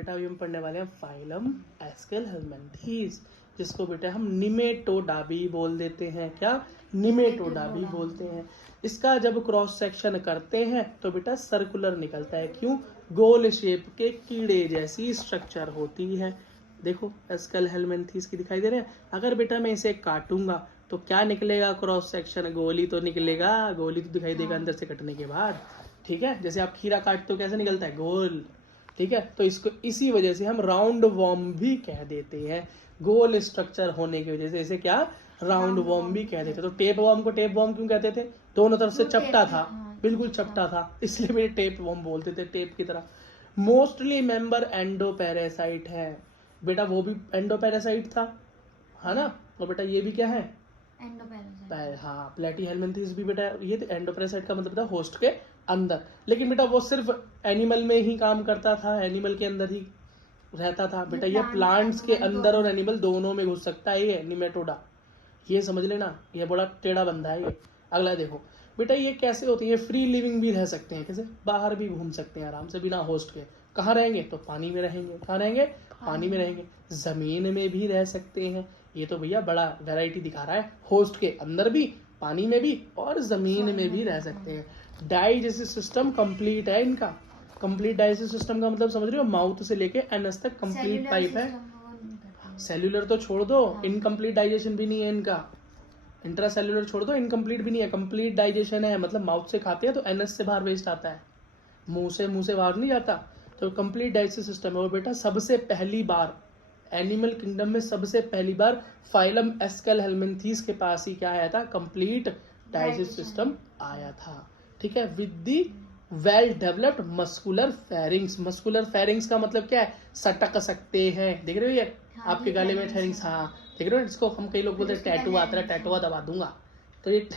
बेटा अभी हम पढ़ने वाले हैं फाइलम एस्केल हेलमिंथेस, जिसको बेटा हम निमेटोडा भी बोल देते हैं। क्या? निमेटोडा भी बोलते हैं। इसका जब क्रॉस सेक्शन करते हैं तो बेटा सर्कुलर निकलता है। क्यों? गोल शेप के कीड़े जैसी स्ट्रक्चर होती है। देखो एस्केल हेलमिंथेस की दिखाई दे रहे हैं। अगर बेटा मैं इसे काटूंगा तो क्या निकलेगा? क्रॉस सेक्शन गोली तो निकलेगा, गोली तो दिखाई देगा अंदर से कटने के बाद। ठीक है, जैसे आप खीरा काटते हो कैसे निकलता है? गोल। ठीक है, तो इसको इसी वजह से हम राउंड वॉर्म भी कह देते हैं। गोल स्ट्रक्चर होने की वजह से इसे क्या राउंड वॉर्म भी कह देते हैं। तो टेप वॉर्म को टेप वॉर्म क्यों कहते थे? दोनों तरफ से चपटा था, बिल्कुल चपटा था, इसलिए भी टेप वॉर्म बोलते थे, टेप की तरह। मोस्टली मेंबर एंडोपैरासाइट है बेटा, वो भी एंडोपैरासाइट था, है ना। और बेटा ये भी क्या है? हाँ, प्लेटीहेलमिंथेस भी बेटा ये एंडोपैरासाइट का मतलब था होस्ट के अंदर। लेकिन बेटा वो सिर्फ एनिमल में ही काम करता था, एनिमल के अंदर ही रहता था बेटा। ये प्लांट्स के अंदर और एनिमल दोनों में घुस सकता है ये निमेटोडा, ये समझ लेना, ये बड़ा टेढ़ा बंदा है ये। अगला देखो बेटा, ये कैसे होती है? फ्री लिविंग भी रह सकते हैं, कैसे? बाहर भी घूम सकते हैं आराम से बिना होस्ट के। कहाँ रहेंगे? तो पानी में रहेंगे। कहाँ रहेंगे? पानी में रहेंगे। जमीन में भी रह सकते हैं। ये तो भैया बड़ा वैरायटी दिखा रहा है, होस्ट के अंदर भी, पानी में भी और जमीन में भी रह सकते हैं। डाइजेस्टिव सिस्टम कंप्लीट है इनका। कंप्लीट डाइजेस्टिव सिस्टम का मतलब समझ रहे हो? माउथ से लेके एनस तक कंप्लीट पाइप है। सेल्यूलर तो छोड़ दो, इनकम्प्लीट डाइजेशन भी नहीं है इनका। इंट्रा सेल्यूलर छोड़ दो, इनकम्प्लीट भी नहीं है, कंप्लीट डाइजेशन है। मतलब माउथ से खाते हैं तो एनस से बाहर वेस्ट आता है, मुंह से बाहर नहीं जाता। तो कंप्लीट डाइजेस्टिव सिस्टम है। और बेटा सबसे पहली बार एनिमल किंगडम में सबसे पहली बार फाइलम एस्केल हेलमिंथेस के पास ही क्या आया था? कंप्लीट डाइजेस्टिव सिस्टम आया था। ठीक है, with the well developed muscular pharynx. Muscular pharynx का मतलब क्या है? सटक सकते हैं। देख रहे हो ये आपके गले में फेरिंग्स? हाँ देख रहे हो, इसको हम कई लोग बोलते हैं टैटू आता है, टैटू दबा दूंगा। तो ये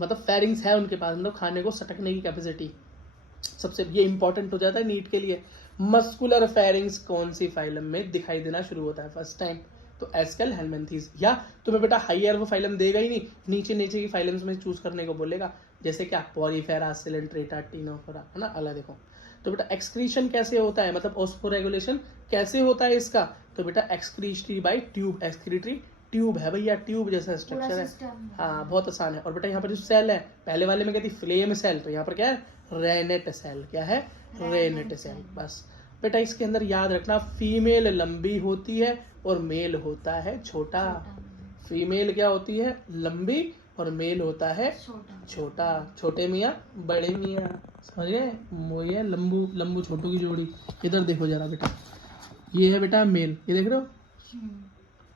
मतलब फेरिंग्स है उनके पास, मतलब खाने को सटकने की कैपेसिटी। सबसे ये इंपॉर्टेंट हो जाता है नीट के लिए। मस्कुलर फेरिंग्स कौन सी फाइलम में दिखाई देना शुरू होता है फर्स्ट टाइम? तो एस्केल हेलमिंथेस। या तुम्हें बेटा हाइयर वो फाइलम देगा ही नहीं, नीचे नीचे की फाइलम्स में चूज करने को बोलेगा। जैसे क्या? पॉरीफेरा, सिलेंट्रेटा, टिनोफेरा, है ना। अगला देखो तो बेटा एक्सक्रीशन कैसे होता है, मतलब ऑस्फोरेगुलेशन कैसे होता है इसका? तो बेटा excretory by tube, excretory tube है भैया, ट्यूब जैसा स्ट्रक्चर है। हाँ बहुत आसान है। और बेटा यहाँ पर जो सेल है, पहले वाले में क्या थी? फ्लेम सेल, तो यहाँ पर क्या है? Renette cell. क्या है? Renette cell. बस बेटा इसके अंदर याद रखना, फीमेल लंबी होती है और मेल होता है छोटा। फीमेल क्या होती है? लंबी, और मेल होता है छोटा। छोटे मियाँ बड़े मियाँ, समझ गए? वो ये लंबू लंबू छोटू की जोड़ी। इधर देखो जरा बेटा, ये है बेटा मेल, ये देख रहे हो?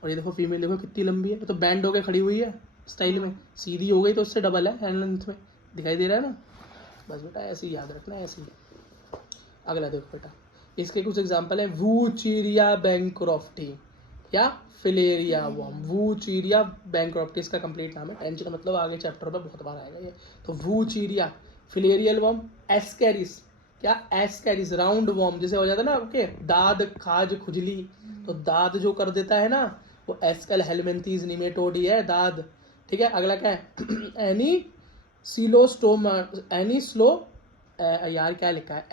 और ये देखो फीमेल, देखो कितनी लंबी है, तो बैंड हो के खड़ी हुई है स्टाइल में। सीधी हो गई तो उससे डबल है हैंड लेंथ में, दिखाई दे रहा है ना। बस बेटा ऐसे ही याद रखना है, ऐसे ही। अगला देखो बेटा, इसके कुछ एग्जांपल है। वूचीरिया बैंक्रॉफ्टी या फिलेरिया वॉर्म। वूचीरिया बैंक्रॉफ्टी इसका कंप्लीट नाम है, टेंशन मतलब आगे चैप्टर में बहुत बार आएगा ये। तो वूचीरिया, फिलेरियल वॉर्म, एस्केरिस। क्या? एस्केरिस राउंड वॉर्म, जैसे हो जाता है ना आपके दाद, खाज, खुजली, तो दाद जो कर देता है ना वो एस्केल हेलमिंथेस निमेटोड ही है, दाद। ठीक है, अगला क्या है? एनी सिलोस्टोमा, एनी स्लो, यार क्या लिखा है?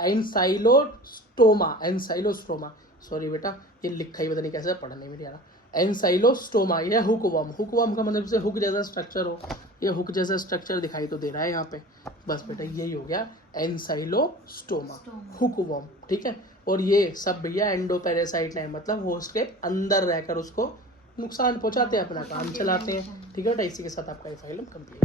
एनसाइलोस्टोमा, सॉरी बेटा ये लिखा ही पता नहीं कैसे, पढ़ने में नहीं आ रहा। एनसाइलोस्टोमा ये हुक वर्म। हुक वर्म का मतलब से हुक जैसा स्ट्रक्चर हो, ये हुक जैसा स्ट्रक्चर दिखाई तो दे रहा है यहाँ पे। बस बेटा यही हो गया एनसाइलोस्टोमा, हुक वर्म। ठीक है, और ये सब भैया एंडोपैरासाइट है, मतलब होस्ट के अंदर रहकर उसको नुकसान पहुंचाते हैं, अपना काम चलाते हैं। ठीक है बेटा, इसी के साथ आपका ये फाइलम कंप्लीट।